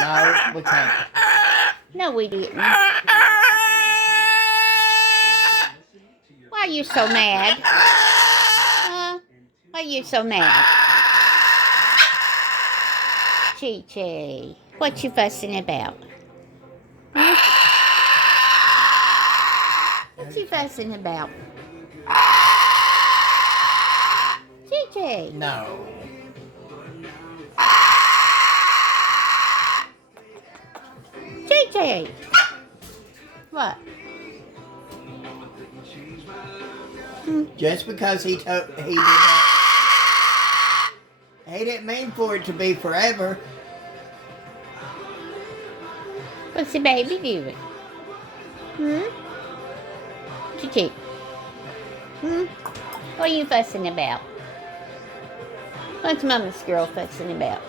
No, we can't. No, we didn't. Why are you so mad? Huh? Why are you so mad? Chi, what you fussing about? Huh? What you fussing about? Chi. No. Chi. What? Just because he did that, he didn't mean for it to be forever. What's the baby doing? Chi. What are you fussing about? What's Mama's girl fussing about?